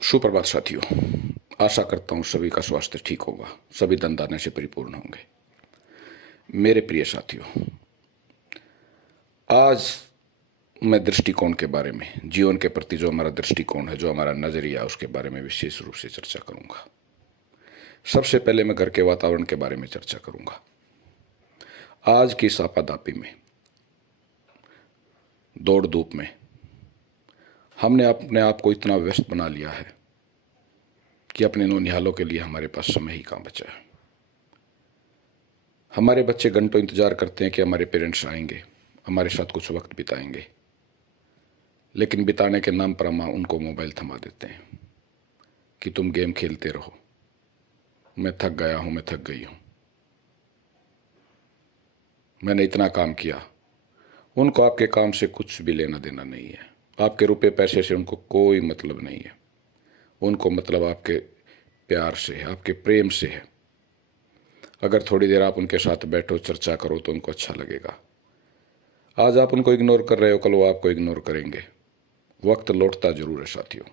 सुप्रभात साथियों। आशा करता हूँ सभी का स्वास्थ्य ठीक होगा, सभी धन धान्य से परिपूर्ण होंगे। मेरे प्रिय साथियों, आज मैं दृष्टिकोण के बारे में, जीवन के प्रति जो हमारा दृष्टिकोण है, जो हमारा नजरिया, उसके बारे में विशेष रूप से चर्चा करूंगा। सबसे पहले मैं घर के वातावरण के बारे में चर्चा करूंगा। आज की सापादापी में, दौड़ धूप में, हमने अपने आप को इतना व्यस्त बना लिया है कि अपने नौनिहालों के लिए हमारे पास समय ही कहाँ बचा है। हमारे बच्चे घंटों इंतजार करते हैं कि हमारे पेरेंट्स आएंगे, हमारे साथ कुछ वक्त बिताएंगे, लेकिन बिताने के नाम पर हम उनको मोबाइल थमा देते हैं कि तुम गेम खेलते रहो, मैं थक गया हूं, मैं थक गई हूं, मैंने इतना काम किया। उनको आपके काम से कुछ भी लेना देना नहीं है, आपके रुपए पैसे से उनको कोई मतलब नहीं है। उनको मतलब आपके प्यार से है, आपके प्रेम से है। अगर थोड़ी देर आप उनके साथ बैठो, चर्चा करो तो उनको अच्छा लगेगा। आज आप उनको इग्नोर कर रहे हो, कल वो आपको इग्नोर करेंगे। वक्त लौटता जरूर है साथियों।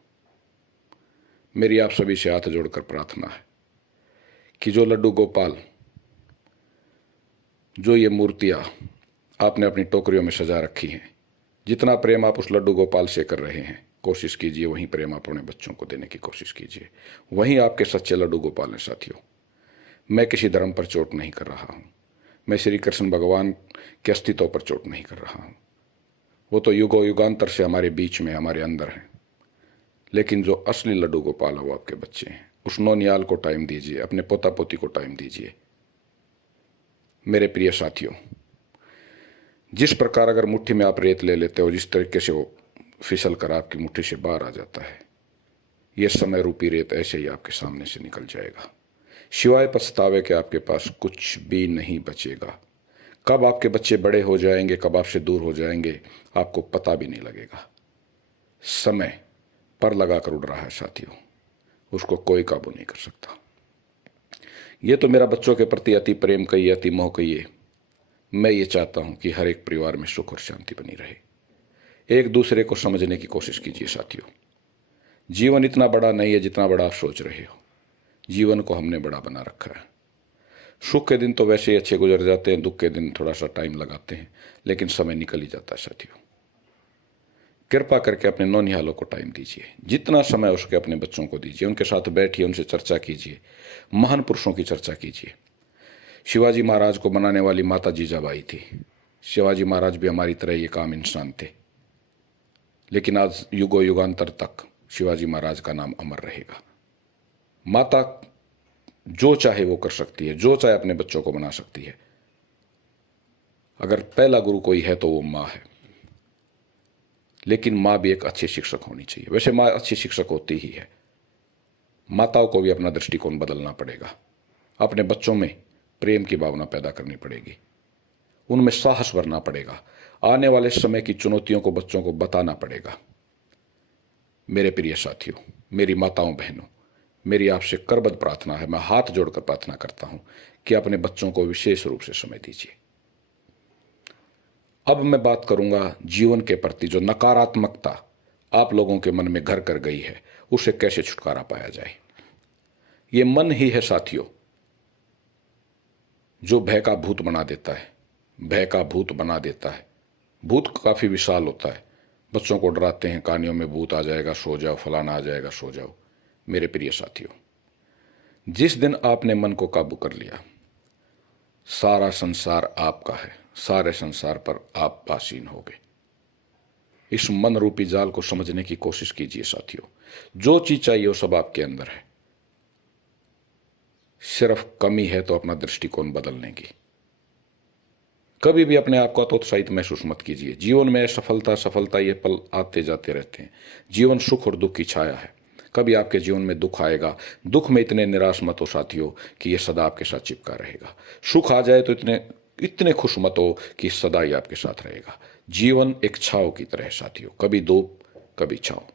मेरी आप सभी से हाथ जोड़कर प्रार्थना है कि जो लड्डू गोपाल, जो ये मूर्तियां आपने अपनी टोकरियों में सजा रखी हैं, जितना प्रेम आप उस लड्डू गोपाल से कर रहे हैं, कोशिश कीजिए वहीं प्रेम आप अपने बच्चों को देने की कोशिश कीजिए। वहीं आपके सच्चे लड्डू गोपाल हैं साथियों। मैं किसी धर्म पर चोट नहीं कर रहा हूं, मैं श्री कृष्ण भगवान के अस्तित्व पर चोट नहीं कर रहा हूं। वो तो युगों युगांतर से हमारे बीच में, हमारे अंदर हैं। लेकिन जो असली लड्डू गोपाल है वो आपके बच्चे हैं। उस नौनियाल को टाइम दीजिए, अपने पोता पोती को टाइम दीजिए। मेरे प्रिय साथियों, जिस प्रकार अगर मुट्ठी में आप रेत ले लेते हो, जिस तरीके से वो फिसल कर आपकी मुट्ठी से बाहर आ जाता है, ये समय रूपी रेत ऐसे ही आपके सामने से निकल जाएगा। सिवाय पछतावे के आपके पास कुछ भी नहीं बचेगा। कब आपके बच्चे बड़े हो जाएंगे, कब आपसे दूर हो जाएंगे, आपको पता भी नहीं लगेगा। समय पर लगाकर उड़ रहा है साथियों, उसको कोई काबू नहीं कर सकता। ये तो मेरा बच्चों के प्रति अति प्रेम कहिए, अति मोह कहिए। मैं ये चाहता हूं कि हर एक परिवार में सुख और शांति बनी रहे। एक दूसरे को समझने की कोशिश कीजिए साथियों। जीवन इतना बड़ा नहीं है जितना बड़ा आप सोच रहे हो। जीवन को हमने बड़ा बना रखा है। सुख के दिन तो वैसे ही अच्छे गुजर जाते हैं, दुख के दिन थोड़ा सा टाइम लगाते हैं, लेकिन समय निकल ही जाता है साथियों। कृपा करके अपने नौनिहालों को टाइम दीजिए, जितना समय उसके अपने बच्चों को दीजिए। उनके साथ बैठिए, उनसे चर्चा कीजिए, महान पुरुषों की चर्चा कीजिए। शिवाजी महाराज को बनाने वाली माता जीजाबाई थी। शिवाजी महाराज भी हमारी तरह ये काम इंसान थे, लेकिन आज युगों युगांतर तक शिवाजी महाराज का नाम अमर रहेगा। माता जो चाहे वो कर सकती है, जो चाहे अपने बच्चों को बना सकती है। अगर पहला गुरु कोई है तो वो माँ है, लेकिन माँ भी एक अच्छी शिक्षक होनी चाहिए। वैसे माँ अच्छी शिक्षक होती ही है, माताओं को भी अपना दृष्टिकोण बदलना पड़ेगा। अपने बच्चों में प्रेम की भावना पैदा करनी पड़ेगी, उनमें साहस भरना पड़ेगा। आने वाले समय की चुनौतियों को बच्चों को बताना पड़ेगा। मेरे प्रिय साथियों, मेरी माताओं बहनों, मेरी आपसे करबद्ध प्रार्थना है, मैं हाथ जोड़कर प्रार्थना करता हूं कि अपने बच्चों को विशेष रूप से समय दीजिए। अब मैं बात करूंगा जीवन के प्रति जो नकारात्मकता आप लोगों के मन में घर कर गई है, उसे कैसे छुटकारा पाया जाए। ये मन ही है साथियों जो भय का भूत बना देता है, भय का भूत बना देता है। भूत काफी विशाल होता है। बच्चों को डराते हैं, कहानियों में भूत आ जाएगा, सो जाओ, फलाना आ जाएगा, सो जाओ। मेरे प्रिय साथियों, जिस दिन आपने मन को काबू कर लिया, सारा संसार आपका है, सारे संसार पर आप आसीन हो गए। इस मन रूपी जाल को समझने की कोशिश कीजिए साथियों। जो चीज चाहिए वो सब आपके अंदर है, सिर्फ कमी है तो अपना दृष्टिकोण बदलने की। कभी भी अपने आप को हतोत्साहित महसूस मत कीजिए। जीवन में सफलता सफलता ये पल आते जाते रहते हैं। जीवन सुख और दुख की छाया है। कभी आपके जीवन में दुख आएगा, दुख में इतने निराश मत हो साथियों कि ये सदा आपके साथ चिपका रहेगा। सुख आ जाए तो इतने इतने खुश मत हो कि सदा ही आपके साथ रहेगा। जीवन एक छाव की तरह है साथियों, कभी धूप कभी छाव।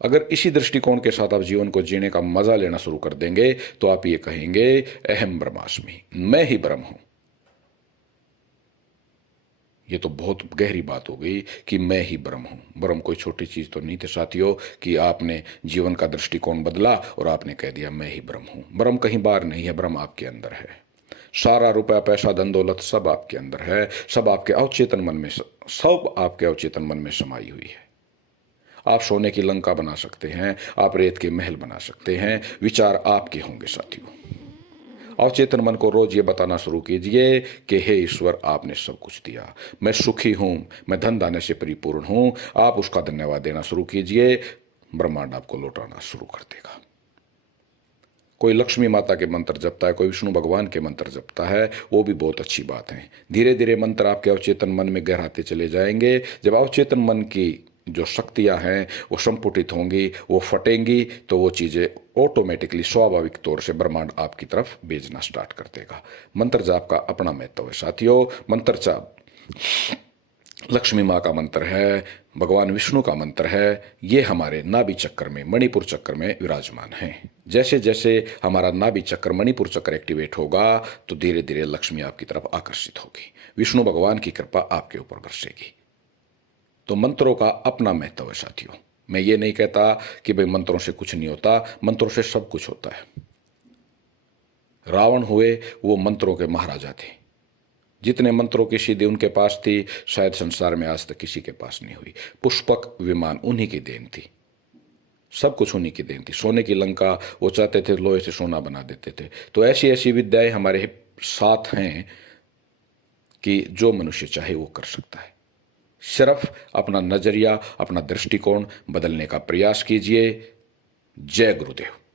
अगर इसी दृष्टिकोण के साथ आप जीवन को जीने का मजा लेना शुरू कर देंगे तो आप ये कहेंगे, अहम ब्रह्मास्मि, मैं ही ब्रह्म हूं। ये तो बहुत गहरी बात हो गई कि मैं ही ब्रह्म हूँ। ब्रह्म कोई छोटी चीज़ तो नहीं थे साथियों कि आपने जीवन का दृष्टिकोण बदला और आपने कह दिया मैं ही ब्रह्म हूँ। ब्रह्म कहीं बाहर नहीं है, ब्रह्म आपके अंदर है। सारा रुपया पैसा धन दौलत सब आपके अंदर है, सब आपके अवचेतन मन में, सब आपके अवचेतन मन में समाई हुई है। आप सोने की लंका बना सकते हैं, आप रेत के महल बना सकते हैं, विचार आपके होंगे साथियों। अवचेतन मन को रोज ये बताना शुरू कीजिए कि हे ईश्वर, आपने सब कुछ दिया, मैं सुखी हूं, मैं धन दाने से परिपूर्ण हूं। आप उसका धन्यवाद देना शुरू कीजिए, ब्रह्मांड आपको लौटाना शुरू कर देगा। कोई लक्ष्मी माता के मंत्र जपता है, कोई विष्णु भगवान के मंत्र जपता है, वो भी बहुत अच्छी बात है। धीरे धीरे मंत्र आपके अवचेतन मन में गहराते चले जाएंगे। जब अवचेतन मन की जो शक्तियां हैं वो संपुटित होंगी, वो फटेंगी, तो वो चीज़ें ऑटोमेटिकली स्वाभाविक तौर से ब्रह्मांड आपकी तरफ भेजना स्टार्ट कर देगा। मंत्र जाप का अपना महत्व है साथियों। मंत्र जाप लक्ष्मी माँ का मंत्र है, भगवान विष्णु का मंत्र है, ये हमारे नाभि चक्र में, मणिपुर चक्र में विराजमान है। जैसे जैसे हमारा नाभि चक्र, मणिपुर चक्र एक्टिवेट होगा तो धीरे धीरे लक्ष्मी आपकी तरफ आकर्षित होगी, विष्णु भगवान की कृपा आपके ऊपर बरसेगी। तो मंत्रों का अपना महत्व है साथियों। मैं ये नहीं कहता कि भाई मंत्रों से कुछ नहीं होता, मंत्रों से सब कुछ होता है। रावण हुए वो मंत्रों के महाराजा थे। जितने मंत्रों की सिद्धि उनके पास थी, शायद संसार में आज तक किसी के पास नहीं हुई। पुष्पक विमान उन्हीं की देन थी, सब कुछ उन्हीं की देन थी। सोने की लंका वो चाहते थे लोहे से सोना बना देते थे। तो ऐसी ऐसी विद्याएं हमारे साथ हैं कि जो मनुष्य चाहे वो कर सकता है। सिर्फ अपना नजरिया, अपना दृष्टिकोण बदलने का प्रयास कीजिए। जय गुरुदेव।